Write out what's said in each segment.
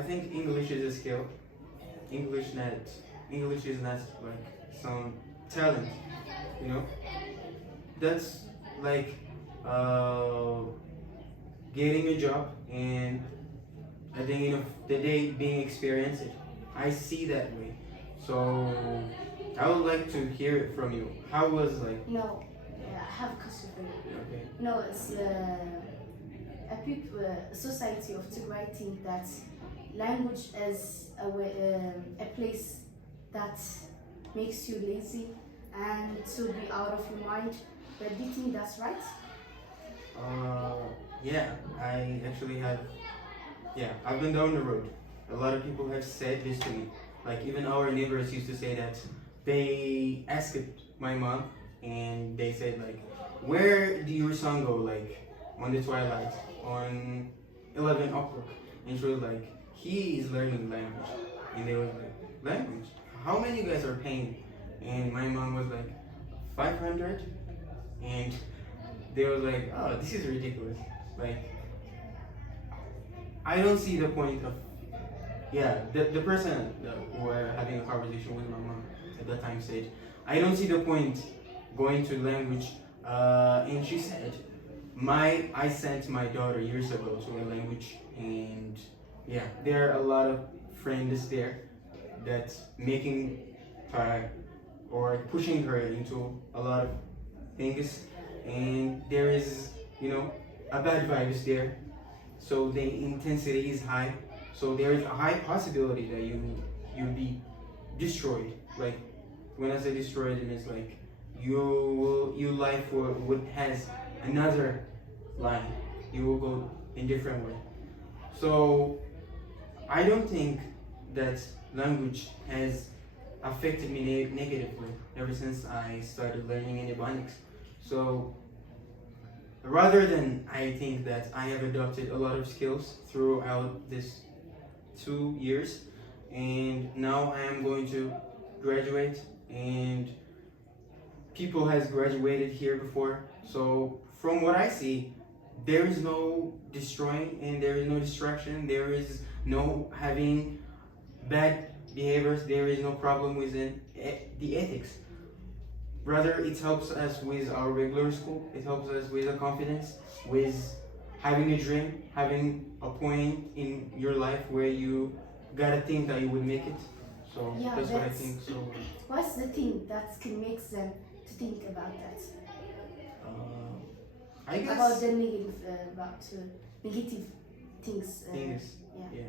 I think English is a skill. English not English is not like some talent, you know. That's like uh, getting a job and at the end of the day being experienced. I see that way. So I would like to hear it from you. How was like No, I have a question for you. okay. No, it's a people, a society of Tigray think that language is a place that makes you lazy and to be out of your mind. But do you think that's right? Uh, yeah, I actually have. Yeah, I've been down the road. A lot of people have said this to me. Like even our neighbors used to say that they asked my mom and they said like, where do your son go like on the twilight on 11 o'clock? And she was like, he is learning language. And they were like, language? How many you guys are paying? And my mom was like, 500. And they were like, oh, this is ridiculous. Like, I don't see the point of, yeah, the person who were having a conversation with my mom at that time said, I don't see the point going to language. And she said, I sent my daughter years ago to a language, and yeah, there are a lot of friends there that's making her or pushing her into a lot of things, and there is, you know, a bad vibes there. So the intensity is high. So there is a high possibility that you'll be destroyed. Like when I say destroyed, it means like your life would has another line. You will go in different way. So I don't think that language has affected me negatively ever since I started learning in Ebonics. So rather than I think that I have adopted a lot of skills throughout this 2 years, and now I am going to graduate, and people has graduated here before. So from what I see, there is no destroying and there is no distraction. There is no having bad behaviors. There is no problem within the ethics. Rather, it helps us with our regular school. It helps us with a confidence, with having a dream, having a point in your life where you gotta think that you would make it. So Yeah, that's what I think. So what's the thing that can make them to think about that? I guess About the negative, negative things. things. Yeah. Yeah.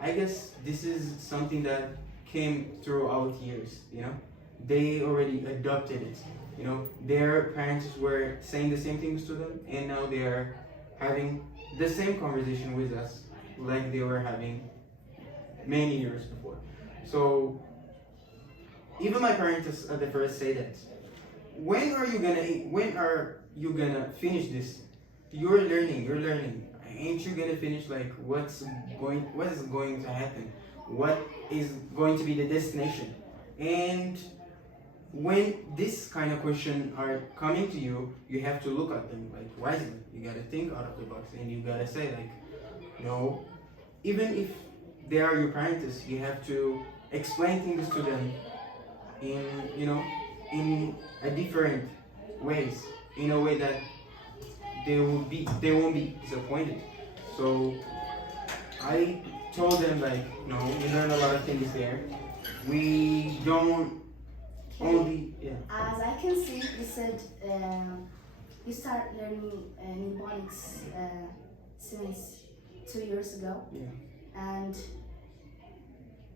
I guess this is something that came throughout years, you know? They already adopted it. You know, their parents were saying the same things to them, and now they are having the same conversation with us like they were having many years before. So even my parents at the first say that, when are you gonna finish this? You're learning. Ain't you gonna finish? Like what is going to happen? What is going to be the destination? And when this kind of question are coming to you, you have to look at them like wisely. You gotta think out of the box, and you gotta say like, no, even if they are your parents, you have to explain things to them in, you know, in a different ways, in a way that they won't be disappointed. So I told them like, no, we learn a lot of things there. We don't only, yeah. As I can see, you said you start learning Ebonics since 2 years ago. Yeah. And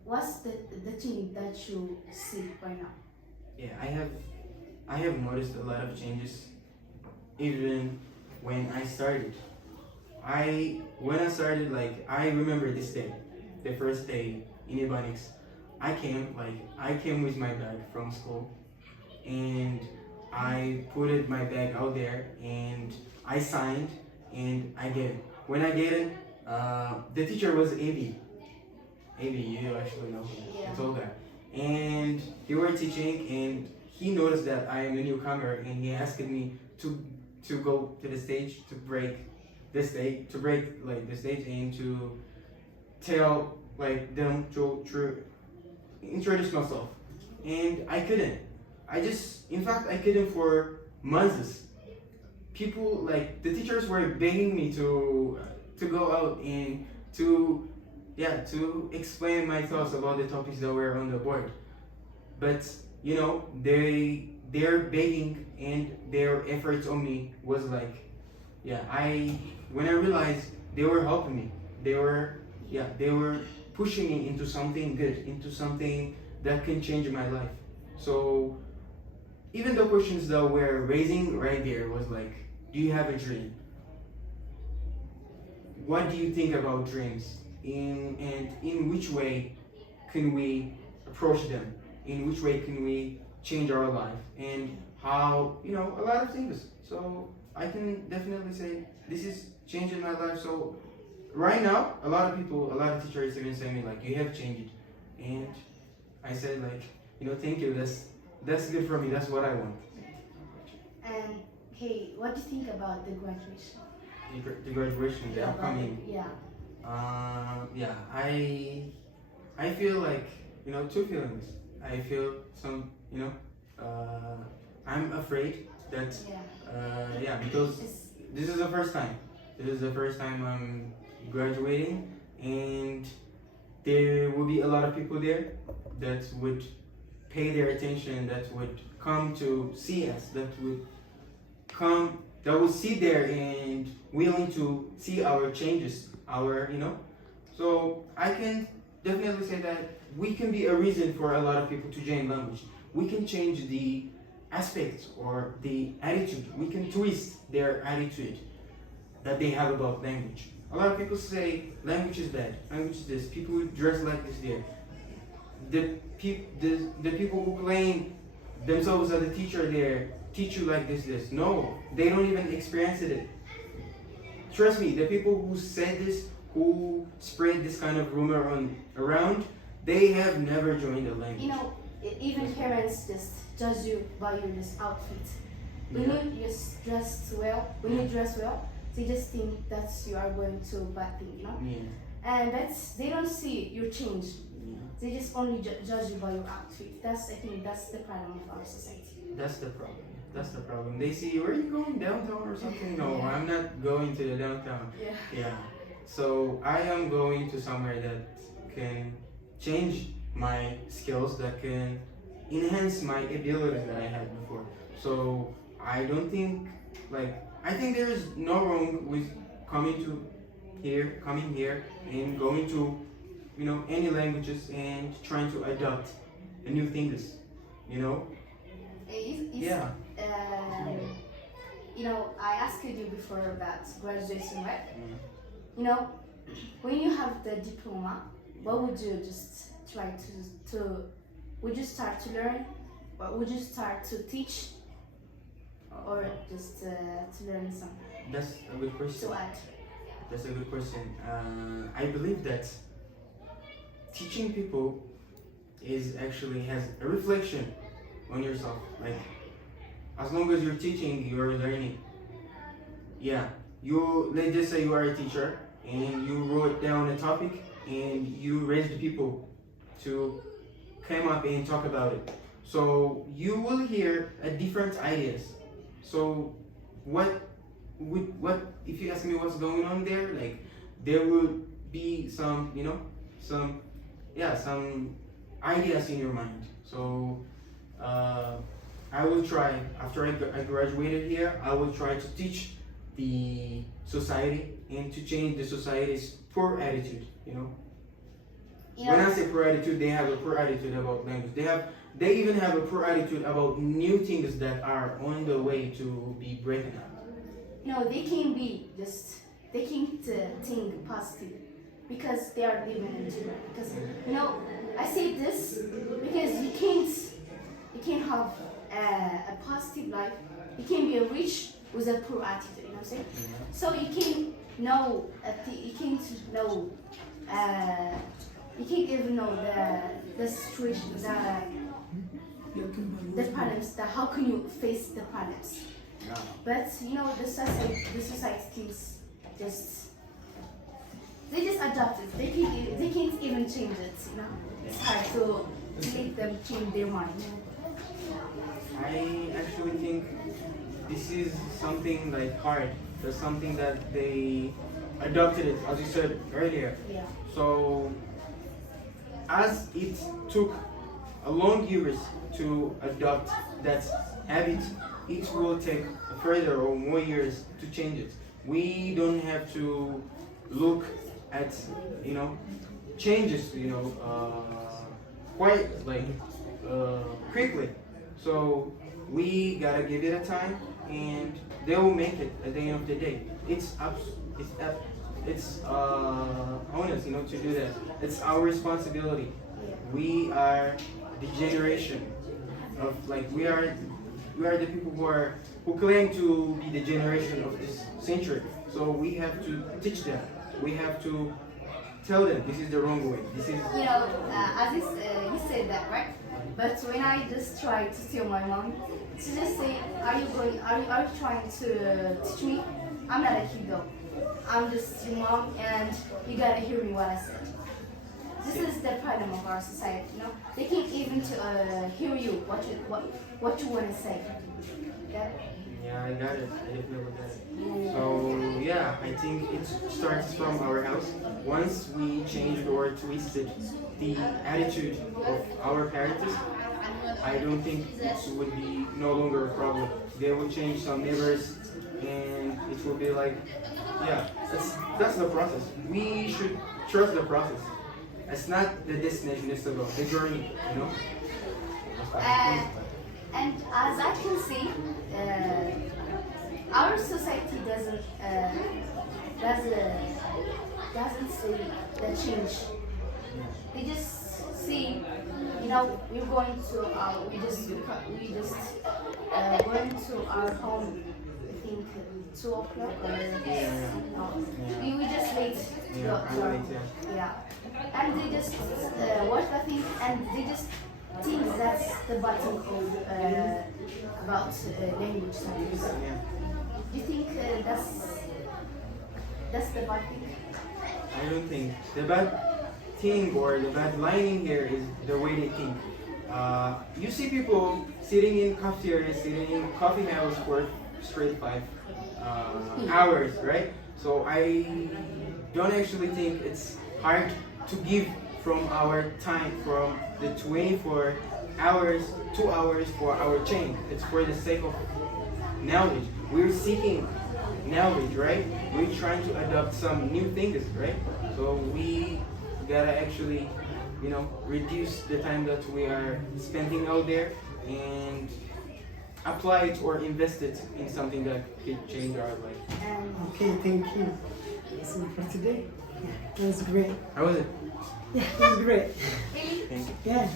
what's the thing that you see right now? Yeah, I have noticed a lot of changes even when I started. When I started, like I remember this day, the first day in Ebonics. I came with my bag from school, and I put my bag out there, and I signed, and I get it. When I get it, the teacher was Avi. Avi, you actually know him. Yeah. I told her, and he were teaching, and he noticed that I am a newcomer, and he asked me to go to the stage to break the stage, like the stage, and to tell like them to introduce myself, and I couldn't. In fact, I couldn't for months. People like the teachers were begging me to go out and to explain my thoughts about the topics that were on the board. But they're begging, and their efforts on me was like, when I realized they were helping me, they were pushing me into something good, into something that can change my life. So even the questions that we're raising right there was like, do you have a dream? What do you think about dreams? In which way can we approach them? In which way can we change our life? And how, a lot of things. So I can definitely say this is changing my life. So right now, a lot of teachers even say me like, you have changed it. And I said like, thank you. That's good for me. That's what I want. And hey, what do you think about the graduation? The graduation, the upcoming. Yeah. I feel like, two feelings. I feel some, I'm afraid that, because this is the first time. This is the first time I'm graduating, and there will be a lot of people there that would pay their attention, that would come to see us, that would sit there and willing to see our changes, So I can definitely say that we can be a reason for a lot of people to change language. We can change the aspects or the attitude. We can twist their attitude that they have about language. A lot of people say language is bad, language is this, people dress like this there. The people who claim themselves as a teacher there teach you like this. No, they don't even experience it. Trust me, the people who said this, who spread this kind of rumor around, they have never joined a language. Even parents just judge you by your just outfit. When you just dress well, they just think that you are going to bad thing, And they don't see your change. They just only judge you by your outfit. I think that's the problem of our society. That's the problem. They see, where are you going, downtown or something? No, I'm not going to the downtown. Yeah. So I am going to somewhere that can change my skills, that can enhance my abilities that I had before. So I don't think, I think there is no wrong with coming here and going to, any languages and trying to adopt new things, Yeah. I asked you before about graduation, right? When you have the diploma, what would you just try to would you start to learn, or would you start to teach, or just to learn something? That's a good question. To add. That's a good question. I believe that teaching people has a reflection on yourself. As long as you're teaching, you're learning. Let's just say you are a teacher and you wrote down a topic and you raised people to come up and talk about it. So you will hear different ideas. So what if you ask me what's going on there? There will be some ideas in your mind. So I will try, after I graduated here, I will try to teach the society and to change the society's poor attitude, When I say poor attitude, they have a poor attitude about language. They even have a poor attitude about new things that are on the way to be breaking up. They can think positive because they are living in Japan. Because I say this because you can't have a positive life. You can be rich with a poor attitude. You know what I'm saying? So you can't even know the situation, the problems. How can you face the problems? But the society thinks just they just adapt it. They can't even change it. You know, it's hard to make them change their mind. I actually think this is something like hard. There's something that they adopted it, as you said earlier. Yeah. So as it took a long years to adopt that habit, it will take further or more years to change it. We don't have to look at changes quite like quickly. So we gotta give it a time, and they will make it at the end of the day. It's honest, to do that. It's our responsibility. We are the generation of we are the people who claim to be the generation of this century. So we have to teach them. We have to tell them this is the wrong way. This is As you said that, right? But when I just try to tell my mom, she just say, "Are you trying to teach me? I'm not a kid though. I'm just your mom, and you gotta hear me what I said." This is the problem of our society. They can't even hear you what you want to say. Okay? Yeah, I got it. I definitely got it. So yeah, I think it starts from our house. Once we changed or twisted the attitude of our parents, I don't think it would be no longer a problem. They will change some neighbors, and it will be like, yeah, that's the process. We should trust the process. It's not the destination, it's the journey, That's what I think. And as I can see, our society doesn't see the change. They just see, we're going to going to our home. I think 2 o'clock or we just late. I'm late, yeah. Yeah, and they just watch the thing, and they just think that's the button code about language studies. Do you think that's the bad thing? I don't think. The bad thing or the bad line in here is the way they think. You see people sitting in cafeterias, sitting in coffee house for straight 5 hours, right? So I don't actually think it's hard to give from our time, from the 24 hours, 2 hours for our change. It's for the sake of knowledge. We're seeking knowledge, right? We're trying to adopt some new things, right? So we gotta actually, reduce the time that we are spending out there and apply it or invest it in something that could change our life. Okay, thank you. That's it for today. Yeah, that was great. How was it? Yeah, that was great. Really? Thank you. Yeah.